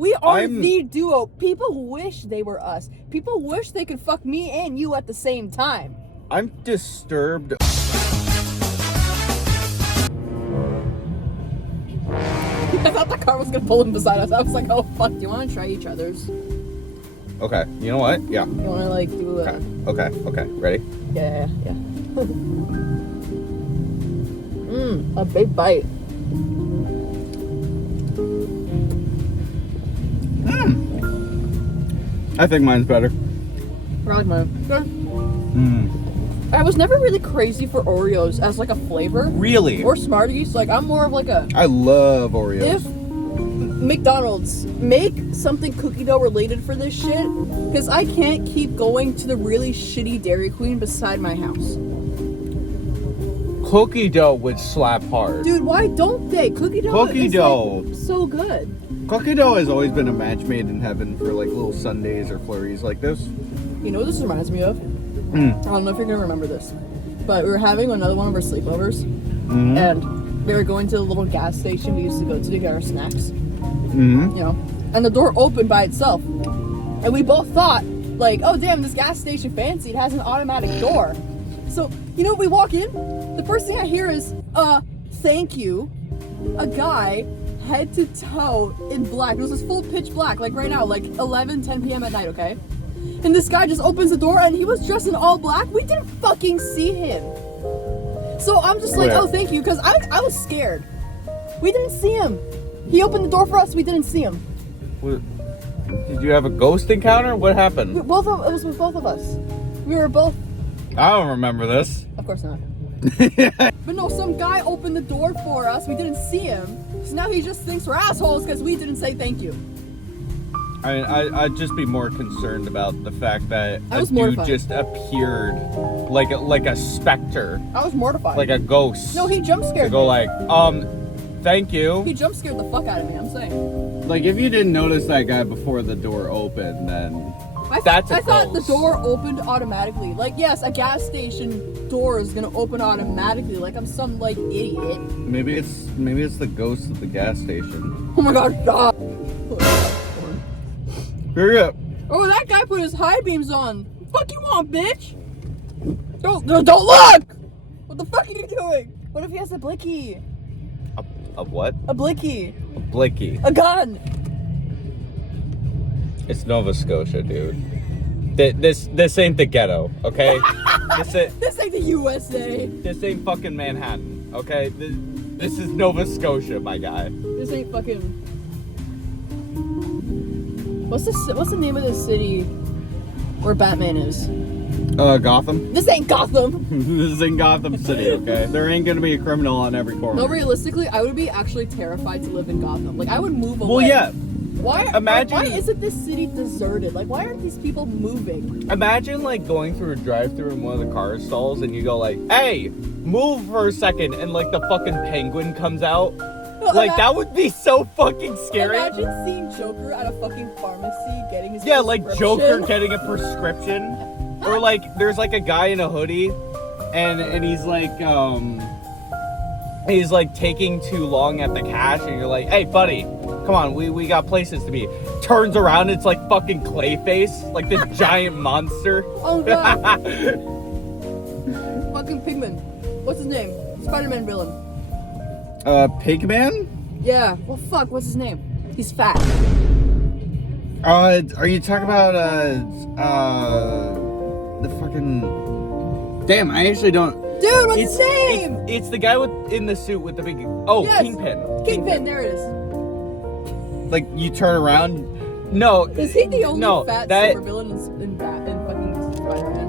We are the duo. People wish they were us. People wish they could fuck me and you at the same time. I'm disturbed. I thought the car was gonna pull in beside us. I was like, oh fuck, do you wanna try each other's? Okay, you know what? Yeah. You wanna like do a... Okay, ready? Yeah. A big bite. I think mine's better. I like mine. I was never really crazy for Oreos as like a flavor. Really? Or Smarties. Like I'm more of like a... I love Oreos. If McDonald's make something cookie dough related for this shit, because I can't keep going to the really shitty Dairy Queen beside my house. Cookie dough would slap hard. Dude, why don't they? Cookie dough is like, so good. Cookie dough has always been a match made in heaven for like little sundaes or flurries like this. You know what this reminds me of? I don't know if you're gonna remember this, but we were having another one of our sleepovers, and we were going to the little gas station we used to go to get our snacks. You know, and the door opened by itself, and we both thought, like, oh damn, this gas station fancy, it has an automatic door. So, you know, we walk in, the first thing I hear is, thank you. A guy, head to toe, in black. It was this full pitch black, like right now, like 10 p.m. at night, okay? And this guy just opens the door, and he was dressed in all black. We didn't fucking see him. So I'm just like, oh, thank you, because I was scared. We didn't see him. He opened the door for us, we didn't see him. Did you have a ghost encounter? What happened? It was with both of us. We were both... I don't remember this. Of course not. But no, some guy opened the door for us, we didn't see him. So now he just thinks we're assholes because we didn't say thank you. I mean, I'd just be more concerned about the fact that a dude mortified. just appeared like a specter. I was mortified. Like a ghost. No, he jump scared to go me. like, thank you. He jump scared the fuck out of me, I'm saying. Like, if you didn't notice that guy before the door opened, then I thought the door opened automatically. Like, yes, a gas station door is gonna open automatically. Like, I'm some, like, idiot. Maybe it's the ghost of the gas station. Oh my god, stop. Hurry up. Oh, that guy put his high beams on. Fuck you want, bitch? Don't look! What the fuck are you doing? What if he has a blicky? A what? A blicky. A blicky. A gun. It's Nova Scotia, dude. This ain't the ghetto, okay? This ain't the USA. This ain't fucking Manhattan, okay? This is Nova Scotia, my guy. This ain't fucking... What's the name of the city where Batman is? Gotham? This ain't Gotham! This ain't Gotham City, okay? There ain't gonna be a criminal on every corner. No, realistically, I would be actually terrified to live in Gotham. Like, I would move away. Well, yeah. Why isn't this city deserted? Like, why aren't these people moving? Imagine, like, going through a drive-thru in one of the car stalls and you go like, hey, move for a second, and, like, the fucking penguin comes out. Like, that would be so fucking scary. Imagine seeing Joker at a fucking pharmacy getting his prescription. Like Joker getting a prescription. Or, like, there's, like, a guy in a hoodie, and he's, like, taking too long at the cash, and you're like, hey, buddy, come on, we got places to be. Turns around, it's, like, fucking Clayface, like, this giant monster. Oh, God. Fucking Pigman. What's his name? Spider-Man villain. Pigman? Yeah. Well, fuck, what's his name? He's fat. Are you talking about, the fucking... Damn, I actually don't... Dude, what's his name? It's the guy in the suit with the big... Oh, yes. Kingpin, there it is. Like, you turn around... No. Is he the only fat supervillain in fucking Spider-Man?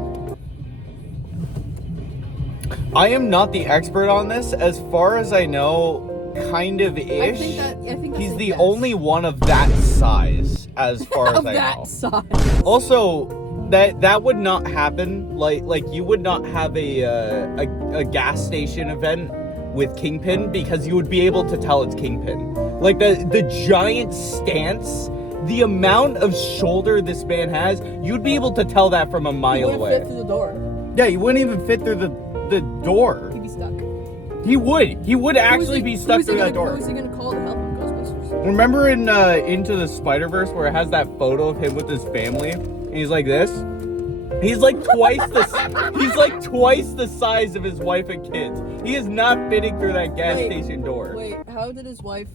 I am not the expert on this. As far as I know, kind of ish. I think he's the only one of that size, as far as I know. That size. Also, that would not happen. Like you would not have a gas station event with Kingpin, because you would be able to tell it's Kingpin. Like the giant stance, the amount of shoulder this man has, you'd be able to tell that from a mile away. He wouldn't fit through the door. Yeah, he wouldn't even fit through the door. He'd be stuck. He would actually be stuck through that door. Who is he gonna call to help him? Ghostbusters. Remember in Into the Spider-Verse where it has that photo of him with his family, and he's like this? He's like twice the size of his wife and kids. He is not fitting through that gas station door. Wait, how did his wife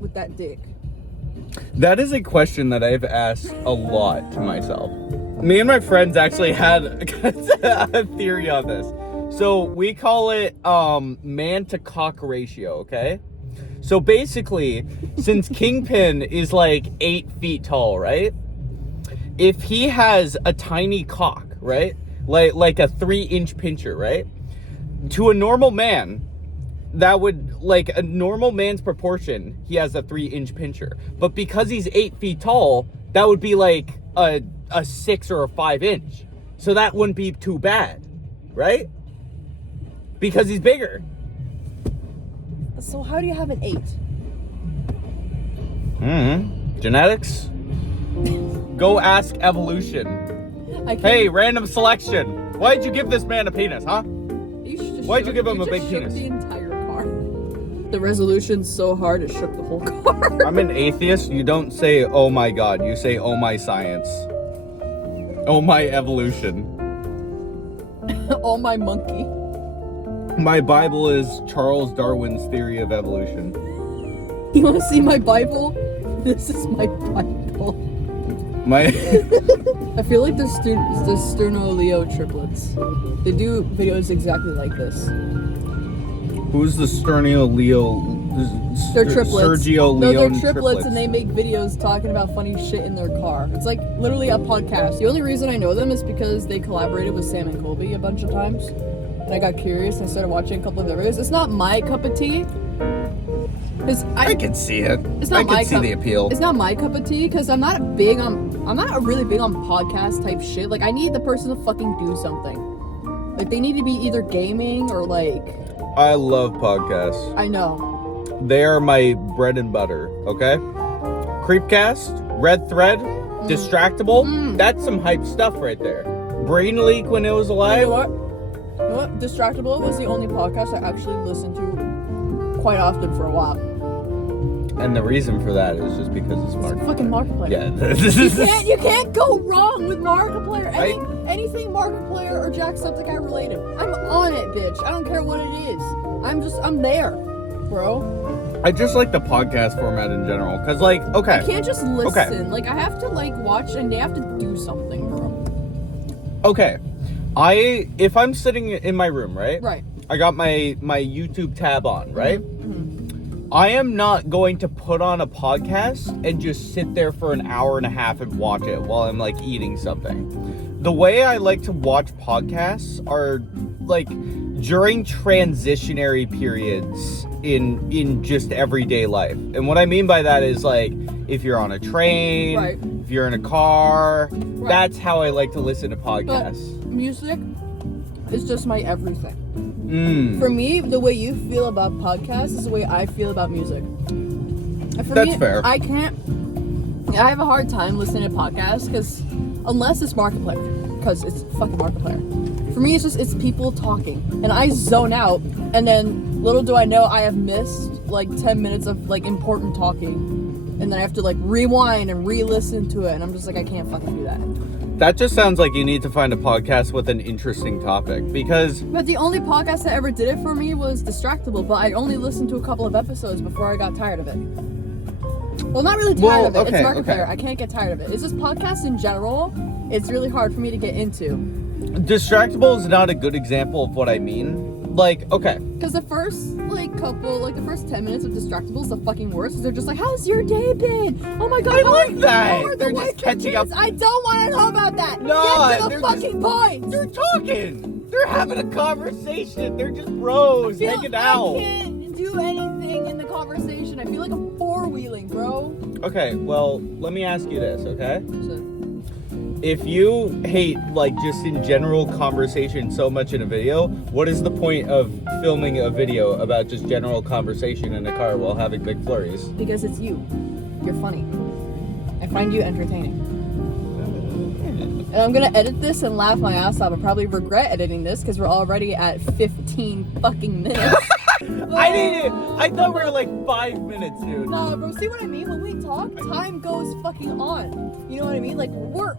with that dick? That is a question that I've asked a lot to myself. Me and my friends actually had a theory on this. So we call it man to cock ratio, okay? So basically, since Kingpin is like 8 feet tall, right? If he has a tiny cock, right? Like a 3-inch pincher, right? To a normal man, that would, like a normal man's proportion, he has a 3-inch pincher. But because he's 8 feet tall, that would be like a 6 or a 5-inch. So that wouldn't be too bad, right? Because he's bigger. So how do you have an 8? Genetics? Go ask evolution. Hey, random selection. Why'd you give this man a penis, huh? Why'd you give him a big penis? The entire car. The resolution's so hard it shook the whole car. I'm an atheist. You don't say, oh my God. You say, oh my science. Oh my evolution. Oh my monkey. My Bible is Charles Darwin's theory of evolution. You want to see my Bible? This is my Bible. I feel like the Sterno-Leo triplets. They do videos exactly like this. Who's the Sterno-Leo? They're triplets. Sergio Leone No, they're triplets, and they make videos talking about funny shit in their car. It's like literally a podcast. The only reason I know them is because they collaborated with Sam and Colby a bunch of times. And I got curious and I started watching a couple of their videos. It's not my cup of tea. I can see it. It's not I can see the appeal. It's not my cup of tea because I'm not really big on podcast type shit. Like, I need the person to fucking do something. Like, they need to be either gaming or like... I love podcasts. I know. They are my bread and butter, okay? Creepcast, Red Thread, Distractable, that's some hype stuff right there. Brain Leak when it was alive. You know what? Distractable was the only podcast I actually listened to quite often for a while. And the reason for that is just because it's Markiplier. Fucking Markiplier. Yeah. You can't go wrong with Markiplier. Anything Markiplier or Jacksepticeye related. I'm on it, bitch. I don't care what it is. I'm there, bro. I just like the podcast format in general. Cause like, okay. I can't just listen. Okay. Like, I have to like watch and they have to do something, bro. Okay. If I'm sitting in my room, right? Right. I got my YouTube tab on, right? Mm-hmm. I am not going to put on a podcast and just sit there for an hour and a half and watch it while I'm like eating something. The way I like to watch podcasts are like during transitionary periods in just everyday life. And what I mean by that is like if you're on a train, right. If you're in a car, right. That's how I like to listen to podcasts. But music is just my everything. For me, the way you feel about podcasts is the way I feel about music. That's fair. I have a hard time listening to podcasts because unless it's Markiplier, because it's fucking Markiplier. For me, it's people talking, and I zone out, and then little do I know I have missed like 10 minutes of like important talking, and then I have to like rewind and re-listen to it, and I'm just like, I can't fucking do that. That just sounds like you need to find a podcast with an interesting topic, because... But the only podcast that ever did it for me was Distractable, but I only listened to a couple of episodes before I got tired of it. Well, not really tired of it. Okay, it's Markiplier. I can't get tired of it. It's just podcasts in general. It's really hard for me to get into. Distractable is not a good example of what I mean. Like, okay. Because the first, the first 10 minutes of Distractable is the fucking worst. They're just like, how's your day been? Oh my god. I like that. They're just catching up. I don't want to know about that. No, get to the fucking point. They're talking. They're having a conversation. They're just bros hanging out. I can't do anything in the conversation. I feel like I'm four-wheeling, bro. Okay, well, let me ask you this, okay? If you hate, like, just in general conversation so much in a video, what is the point of filming a video about just general conversation in a car while having big flurries? Because it's you. You're funny. I find you entertaining. And I'm gonna edit this and laugh my ass off and probably regret editing this because we're already at 15 fucking minutes. I thought we were like 5 minutes, dude. Nah, bro, see what I mean? When we talk, time goes fucking on. You know what I mean? Like, we're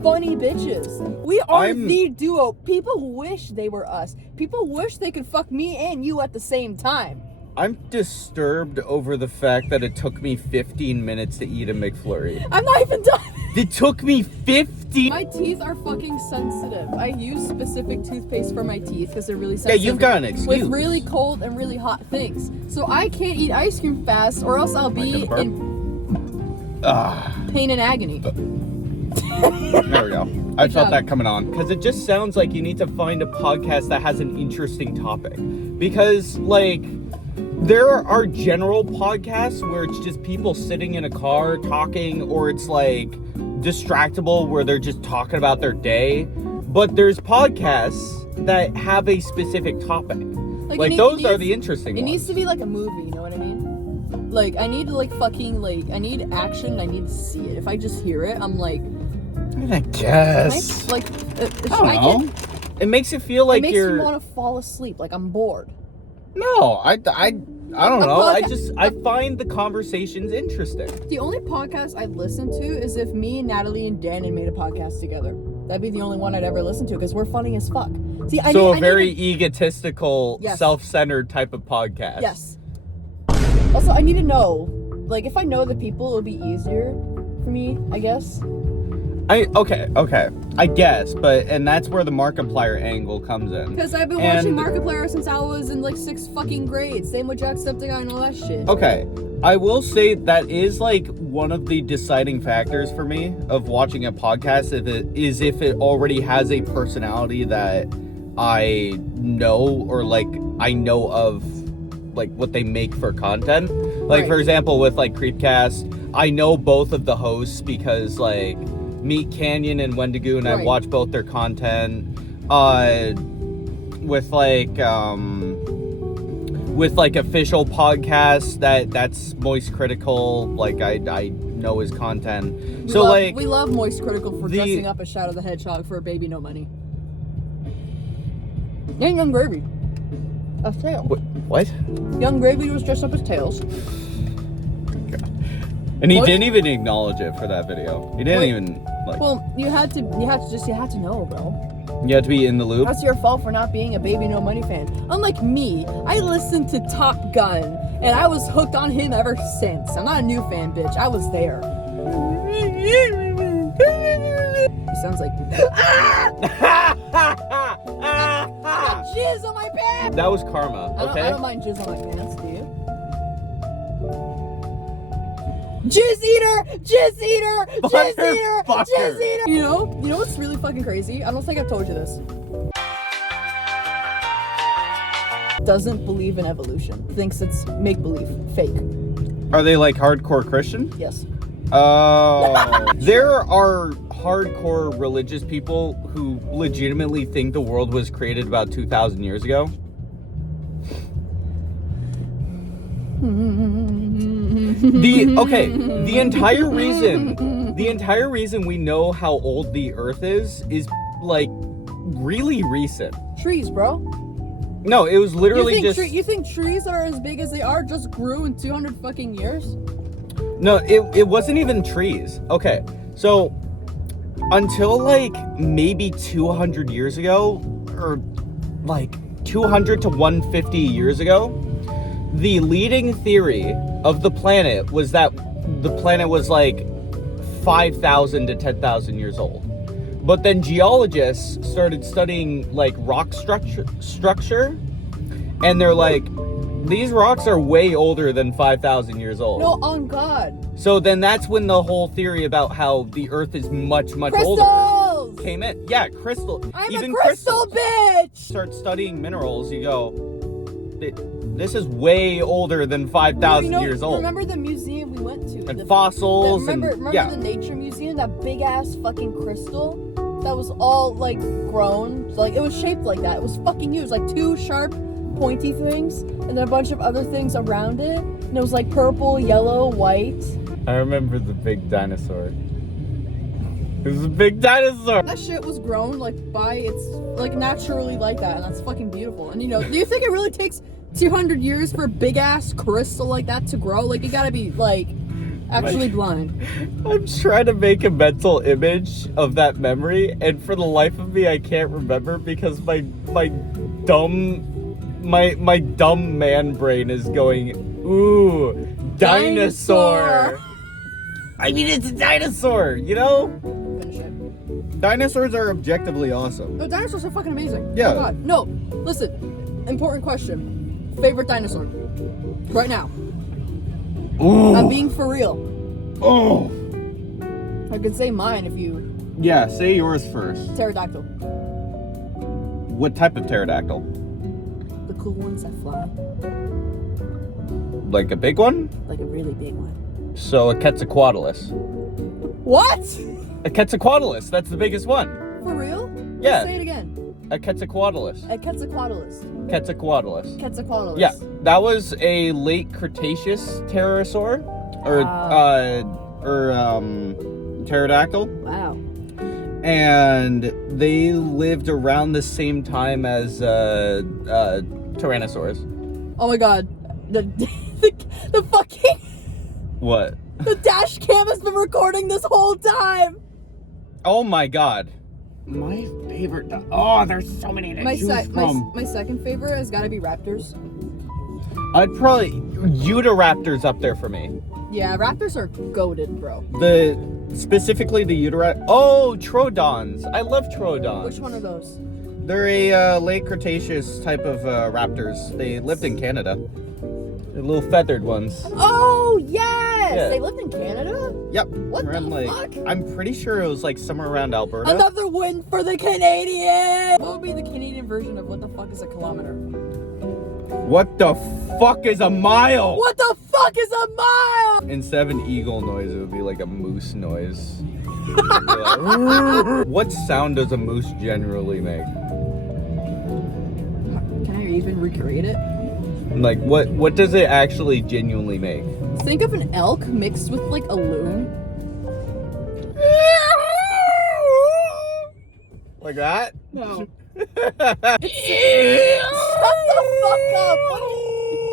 funny bitches. We are the duo. People wish they were us. People wish they could fuck me and you at the same time. I'm disturbed over the fact that it took me 15 minutes to eat a McFlurry. I'm not even done. It took me 15. My teeth are fucking sensitive. I use specific toothpaste for my teeth because they're really sensitive. Yeah, you've got an excuse. With really cold and really hot things. So I can't eat ice cream fast or else I'll be in pain and agony. There we go. I felt that coming on. Because it just sounds like you need to find a podcast that has an interesting topic. Because, like, there are general podcasts where it's just people sitting in a car talking, or it's like distractible where they're just talking about their day. But there's podcasts that have a specific topic. Like those are the interesting ones. It needs to be like a movie, you know what I mean? Like, I need to like fucking like, I need action, I need to see it. If I just hear it, I'm like, I guess. Like, I don't know. It makes it feel like it makes me want to fall asleep, like I'm bored. No, I don't know. I find the conversations interesting. The only podcast I'd listen to is if me, Natalie, and Dannon made a podcast together. That'd be the only one I'd ever listen to because we're funny as fuck. See, I very egotistical, self-centered type of podcast. Yes. Also, I need to know, like, if I know the people, it'll be easier for me, I guess. Okay, I guess, and that's where the Markiplier angle comes in. Because I've been watching Markiplier since I was in like 6th fucking grade. Same with Jacksepticeye and all that shit. Okay, I will say that is like one of the deciding factors for me of watching a podcast. If it already has a personality that I know, or like I know of, like what they make for content. Like for example, with like Creepcast, I know both of the hosts because like Meet Canyon and Wendigo, and I've watched both their content. With official podcasts, that's Moist Critical, like I know his content. We love Moist Critical for dressing up as Shadow the Hedgehog for a Baby No Money. And Young Gravy. As Tails. What? Young Gravy was dressed up as Tails. And he didn't even acknowledge it for that video. He didn't even like. Well, you had to know, bro. You had to be in the loop. That's your fault for not being a Baby No Money fan. Unlike me, I listened to Top Gun, and I was hooked on him ever since. I'm not a new fan, bitch. I was there. He sounds like jizz on my pants. That was karma. Okay. I don't mind jizz on my pants. Do you? Jizz eater! Jizz eater! Jizz eater! Jizz eater! You know what's really fucking crazy? I don't think I've told you this. Doesn't believe in evolution. Thinks it's make-believe. Fake. Are they like hardcore Christian? Yes. Oh. There are hardcore religious people who legitimately think the world was created about 2,000 years ago. The entire reason we know how old the Earth is like really recent. Trees, bro. No, it was literally you think trees are as big as they are just grew in 200 fucking years? No, it wasn't even trees. Okay, so until like maybe 200 years ago, or like 200 to 150 years ago, the leading theory of the planet was that the planet was like 5,000 to 10,000 years old. But then geologists started studying like rock structure, and they're like, these rocks are way older than 5,000 years old. No, on God. So then that's when the whole theory about how the Earth is much older came in. Yeah, crystal. I'm a crystal bitch. Start studying minerals, you go, this is way older than 5,000 years old. Remember the museum we went to? And fossils. Remember the nature museum? That big ass fucking crystal that was all like grown. Like it was shaped like that. It was fucking huge. Like two sharp, pointy things, and then a bunch of other things around it. And it was like purple, yellow, white. I remember the big dinosaur. It was a big dinosaur. That shit was grown like by its like naturally like that, and that's fucking beautiful. And you know, do you think it really takes 200 years for a big ass crystal like that to grow? Like you gotta be like actually blind. I'm trying to make a mental image of that memory, and for the life of me, I can't remember because my dumb man brain is going, ooh, dinosaur. I mean, it's a dinosaur, you know? Finish it. Dinosaurs are objectively awesome. No, dinosaurs are fucking amazing. Yeah. Oh God. No, listen. Important question. Favorite dinosaur? Right now. Ooh. I'm being for real. Oh. I could say mine if you. Yeah, say yours first. Pterodactyl. What type of pterodactyl? The cool ones that fly. Like a big one? Like a really big one. So a Quetzalcoatlus. What? A Quetzalcoatlus, that's the biggest one. For real? Yeah. Say it again. A Quetzalcoatlus. A Quetzalcoatlus. Quetzalcoatlus. Quetzalcoatlus. Yeah, that was a late Cretaceous pterosaur, or pterodactyl, Wow. and they lived around the same time as tyrannosaurs. Oh my God. The fucking What? the dash cam has been recording this whole time. Oh my God. My favorite. Oh, there's so many to choose from. My second favorite has got to be raptors. I'd probably Utahraptors up there for me. Yeah, raptors are goated, bro. Specifically the Utahraptor. Oh, Troodons. I love Troodons. Which one are those? They're a late Cretaceous type of raptors. They lived in Canada. They're little feathered ones. Oh yes, Yeah. they lived in Canada. Yep. What Around, the fuck? I'm pretty sure it was like somewhere around Alberta. Another win for the Canadians. What would be the Canadian version of what the fuck is a kilometer? What the fuck is a mile? What the fuck is a mile? Instead of an eagle noise, it would be like a moose noise. It would be like, what sound does a moose generally make? Can I even recreate it? Like, what does it actually genuinely make? Think of an elk mixed with like a loon. Like that? No. Shut the fuck up.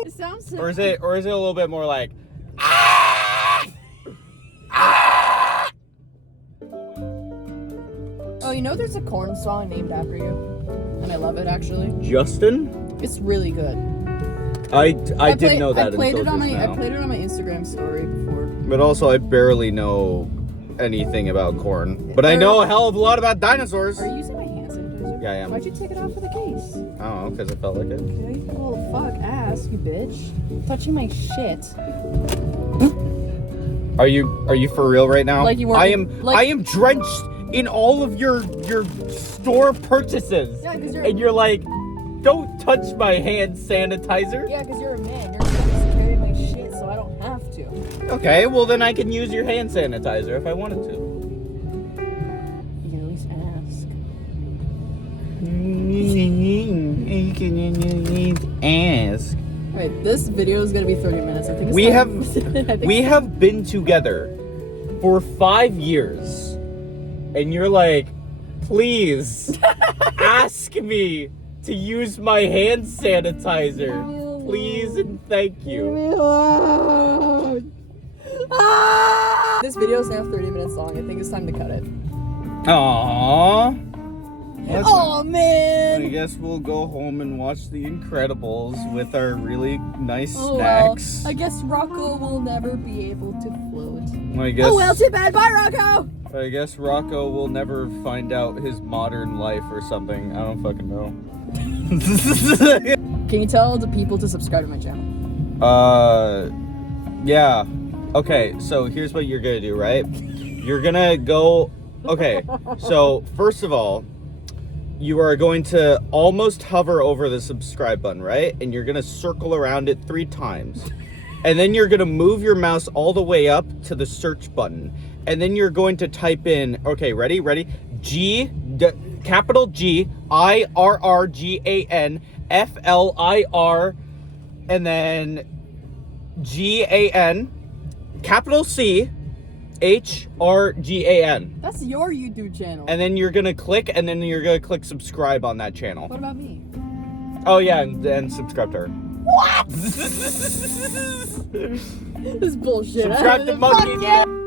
It sounds. Or is it a little bit more like Oh, you know there's a corn song named after you, and I love it actually. Justin? It's really good. I didn't know that I played until it on just my now. I played it on my Instagram story before. But also, I barely know anything about corn. But I know a hell of a lot about dinosaurs. Are you using my hand sanitizer? Yeah, I am. Why'd you take it off of the case? I don't know, because I felt like it. Okay. Oh fuck, ass, you bitch. Touching my shit. Are you for real right now? Like you weren't- I am. like- I am drenched in all of your store purchases. Yeah, because And you're like, don't touch my hand sanitizer. Yeah, because you're a man. You're supposed to carry my shit, so I don't have to. Okay, well then I can use your hand sanitizer if I wanted to. You can always ask. You can ask. Alright, this video is gonna be 30 minutes. I think it's We time- have I think we have been together for 5 years, and you're like, please ask me to use my hand sanitizer, please and thank you. This video is now 30 minutes long. I think it's time to cut it. Aww. Oh I man! guess we'll go home and watch The Incredibles with our really nice Oh well. snacks. I guess Rocco will never be able to float. I guess. Oh well, too bad. Bye, Rocco! I guess Rocco will never find out his modern life or something. I don't fucking know. Can you tell the people to subscribe to my channel? Yeah. Okay, so here's what you're gonna do, right? You're gonna go. Okay, so first of all, you are going to almost hover over the subscribe button, right? And you're gonna circle around it 3 times. And then you're gonna move your mouse all the way up to the search button. And then you're going to type in, okay, ready? Capital G, IRRGAN, FLIR, and then GAN, capital C, HRGAN. That's your YouTube channel. And then you're gonna click, and then you're gonna click subscribe on that channel. What about me? Oh yeah, and subscribe to her. What? This is bullshit. Subscribe to Monkey.